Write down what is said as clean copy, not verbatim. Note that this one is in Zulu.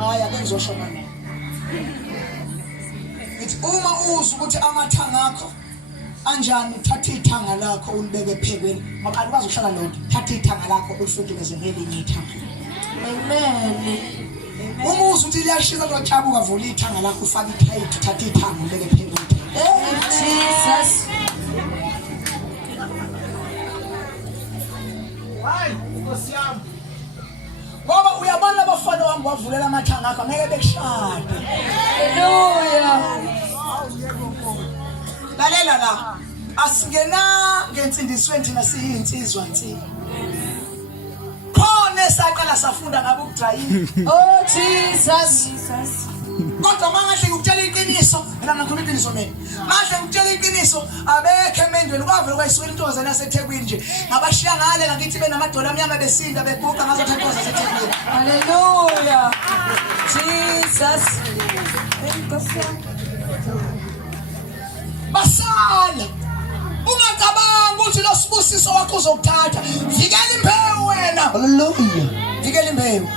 Hayi ake ngizoshona naye. Ngithi uma uzwa ukuthi amathanga akho anjani, thatha ithanga lakho ulibeke ephekweni ngoba alikwazi ukuhlala lonke. Thatha ithanga lakho ulifundekeze ngelinye ithanga. Amen. Uma uzwa ukuthi liyashisa lochabuka vula ithanga lakho ufake ikhayiti, thatha ithanga ulibeke ephekweni. Jesus. Hayi, Nkosi yami. Ngoba uyabona abafana wami bavulela amathanga akho ngeke bekushade. Hallelujah. Lalela la. Asingena ngensindisweni thina siyinsizwa insizwa. Khona esaqala safunda ngabo ukudrayiva. Oh Jesus. Kodwa mangahle ukutshela iqiniso, mina ngikhuluma iqiniso mina. Mangahle ukutshela iqiniso, abekho emendweni kwavela kwayiswela intoza naseThekwini nje. Ngabashiya ngale ngakithi benamadola amnyama besinda beguqa ngazo thathoza seThekwini. Hallelujah. Jesus. Basala. Ungacabanga ukuthi lo sibusiso wakho uzokuthatha. Vikela imbewu wena. Hallelujah. Vikela imbewu.